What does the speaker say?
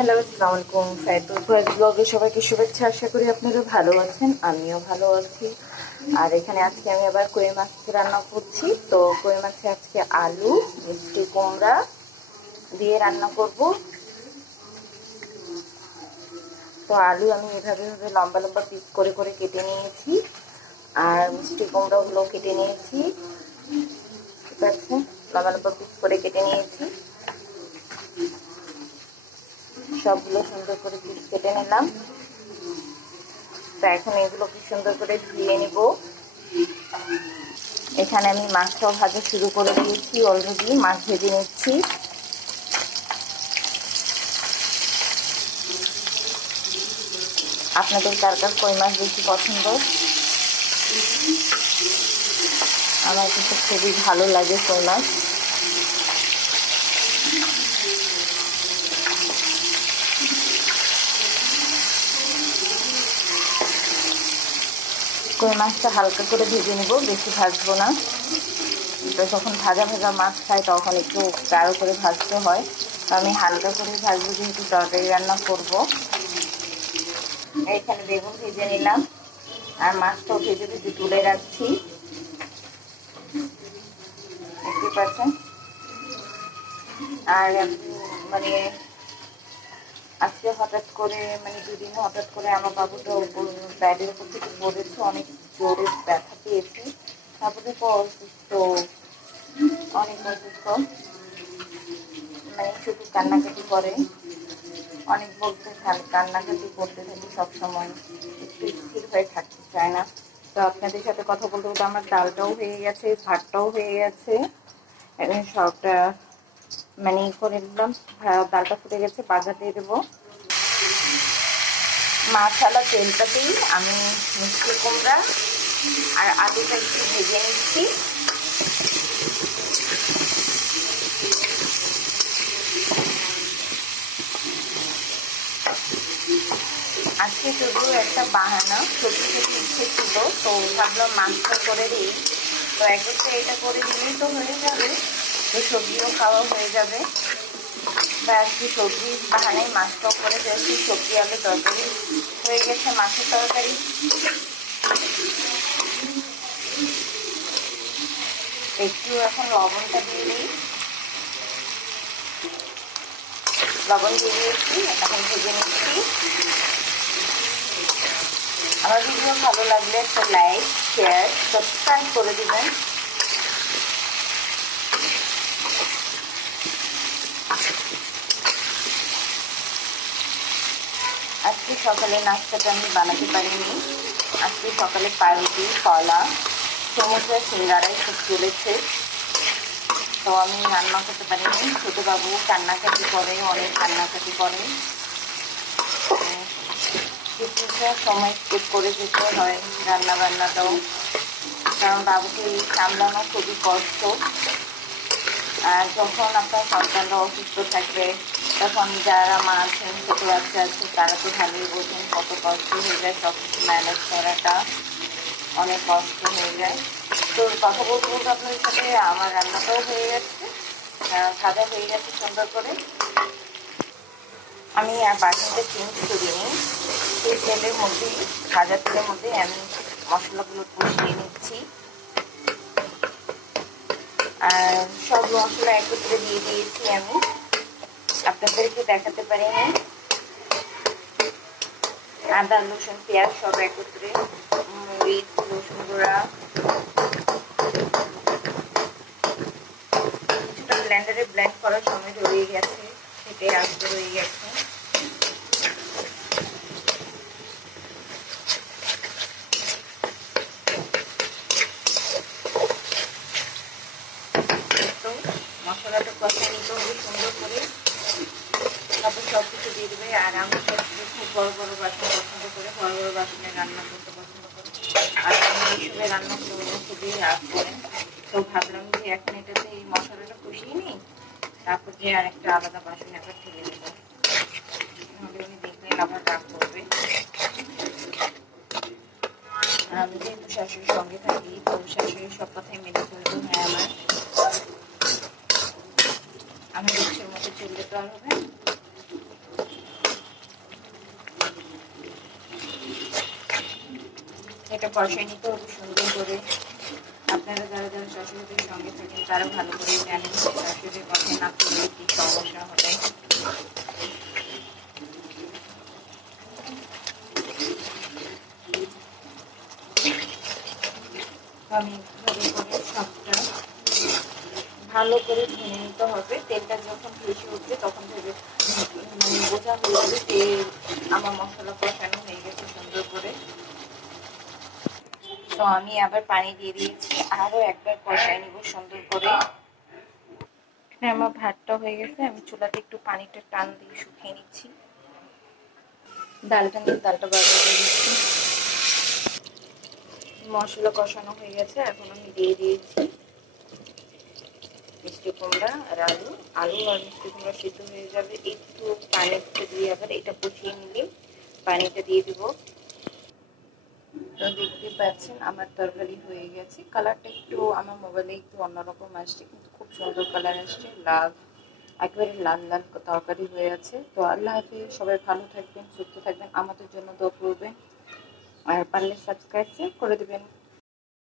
Hello, আসসালামু আলাইকুম। Saidul voice ব্লগে সবাইকে শুভেচ্ছা। আশা করি আপনারা ভালো আছেন, আমিও ভালো আছি। আর এখানে আজকে আমি আবার কই মাছ রান্না করছি। তো কই মাছে আজকে আলু, মিষ্টি কুমড়া দিয়ে রান্না করব। তো আলু আমি এভাবে লম্বা লম্বা পিস করে করে কেটে নিয়েছি, আর মিষ্টি কুমড়াগুলো কেটে নিয়েছি। ঠিক আছে, লম্বা লম্বা পিস করে কেটে নিয়েছি। সবগুলো সুন্দর করে পিস কেটে নিলাম। তো এখন এগুলো কি সুন্দর করে ধুয়ে নিব। এখানে আমি মাছটাও ভাজা শুরু করে দিয়েছি, অলরেডি মাছ ভেজে নিচ্ছি। আপনাদের কার কার কই মাছ বেশি পছন্দ? আমার কিন্তু খুবই ভালো লাগে কই মাছ। কই মাছটা হালকা করে ভেজে নিব, বেশি ভাজবো না। তো যখন ভাজা ভাজা মাছ খাই তখন একটু গাঢ় করে ভাজতে হয়। তো আমি হালকা করে ভাজবো, যেহেতু তরকারি রান্না করব। এখানে বেগুন ভেজে নিলাম, আর মাছটাও ভেজে ভেজে তুলে রাখছি। দেখতে পাচ্ছেন। আর মানে আজকে হঠাৎ করে দুদিন হঠাৎ করে আমার বাবুটা ব্যাডের উপর থেকে পড়েছে, অনেক জোরে ব্যথা পেয়েছি। তারপরে অসুস্থ, অনেক অসুস্থ, শুধু কান্নাকাটি করে। অনেক বলতে কান্নাকাটি করতে থাকি সবসময়, একটু স্থির হয়ে থাকতে চায় না। তো আপনাদের সাথে কথা বলতে বলতে আমার ডালটাও হয়ে গেছে, ভাতটাও হয়ে গেছে। সবটা করে দিলাম। ডালটা ফুটে গেছে, বাজার দিয়ে দেবো। মাছালা তেলটাতেই আমি মিষ্টি কুমড়া আর আলুটা একটু ভেজে নিচ্ছি। আজকে শুধু একটা বাহানা, ছোটো ছোটো ইচ্ছে ছিল, তো ভাবলাম মাছটা করে দিই। তো একসাথে এটা করে দিলেই তো হয়ে যাবে, তো সবজিও খাওয়া হয়ে যাবে। বা আজকে সবজি বাহানায় মাছটাও করে দিয়েছি, সবজি আলু তরকারি হয়ে গেছে, মাছের তরকারি। একটু এখন লবণটা দিয়ে দিই, লবণ দিয়ে দিয়েছি, এখন ভেজে নিচ্ছি। আমার ভিডিও ভালো লাগলে একটা লাইক, শেয়ার, সাবস্ক্রাইব করে দিবেন। আজকে সকালে নাস্তাটা আমি বানাতে পারিনি। আজকে সকালে পাউরুটি, কলা, সমুদ্র সিঙ্গারাই খুব চলেছে, তো আমি রান্না করতে পারিনি। ছোটো বাবু কান্নাকাটি করে, অনেক কান্নাকাটি করে। কিছুটা সময় স্কিপ করে যেতে হয় রান্না বান্নাটাও, কারণ বাবুকে সামলানো খুবই কষ্ট। আর যখন আপনার সন্তানরা অসুস্থ থাকবে, তখন যারা মা আছেন, ছোটো বাচ্চা আছে, তারা তো ভালোই বোঝেন কত কষ্ট হয়ে যায়। সব কিছু ম্যানেজ করাটা অনেক কষ্ট হয়ে যায়। তো কথা বলতে বলতে আপনাদের সাথে আমার রান্নাটাও হয়ে গেছে, ভাজা হয়ে গেছে সুন্দর করে। আমি আর বাসনটা চেঞ্জ করিনি, সেই তেলের মধ্যেই, ভাজা তেলের মধ্যেই আমি মশলাগুলো কষিয়ে নিচ্ছি। আর সব মশলা একত্রে দিয়ে দিয়েছি আমি, আপনাদেরকে দেখাতে পারিনি। আদা, রসুন, পেঁয়াজ সব একত্রে, মরিচ, রসুন গুঁড়া, কিছুটা ব্লেন্ডারে ব্লেন্ড করার সময় রয়ে গেছে, সেটাই আসতে রয়ে গেছে। তো মশলাটা কষিয়ে নিতে হবে সুন্দর করে, তারপর সব কিছু দিয়ে দেবে। আর আমি সবকিছু খুব বড় বড় বাসন পছন্দ করে, বড় বড় বাসনে রান্না করতে পছন্দ করি। আর আমি এইসবে রান্না করবো খুবই রাগ করে। তো ভাবলাম যে এখন এটাতে এই মশলাটা কষিয়ে নিই, তারপর যে আর একটা আলাদা বাসন একবার ঢেলে নেব, নাহলে উনি দেখলে আবার রাগ করবে। আর আমি যেহেতু শাশুড়ির সঙ্গে থাকি, তো শাশুড়ির সব কথাই মেনে চলতে হয় আমার। আমি ইচ্ছের মতো চললে তো আর হবে। এটা কষাই নিতে হবে সুন্দর করে। আপনারা যারা যারা শাশুড়িদের সঙ্গে থাকেন তারা ভালো করে জানেন শাশুড়ির কথা না করলে কি সমস্যা হবে। আমি ভালো করে সবটা ভালো করে ভেঙে নিতে হবে। তেলটা যখন ভেসে উঠবে তখন ভেবে মানে বোঝা হয়ে যাবে যে আমার মশলা কষানো হয়ে গেছে সুন্দর করে। তো আমি আবার পানি দিয়ে দিয়েছি, আরো একবার কষায় নিব সুন্দর করে। আমার ভাতটা হয়ে গেছে, আমি চুলাতে একটু পানিটা টান দিয়ে শুকিয়ে নিচ্ছি। ডালটা বাগার দিয়ে দিচ্ছি। মশলা কষানো হয়ে গেছে, এখন আমি দিয়ে দিয়েছি মিষ্টি কুমড়া আর আলু। আলু আর মিষ্টি কুমড়া সিদ্ধ হয়ে যাবে, একটু পানিতে দিয়ে আবার এটা কষিয়ে নিলে পানিটা দিয়ে দিব। তো দেখতে পাচ্ছেন আমার তরকারি হয়ে গেছে। কালারটা একটু আমার মোবাইলে একটু অন্যরকম আসছে, কিন্তু খুব সুন্দর কালার আসছে, লাল একেবারে লাল লাল তরকারি হয়ে আছে। তো আল্লাহ হাফিজ, সবাই ভালো থাকবেন, সুস্থ থাকবেন, আমাদের জন্য দোয়া করবেন, আর পারলে সাবস্ক্রাইব করে দেবেন।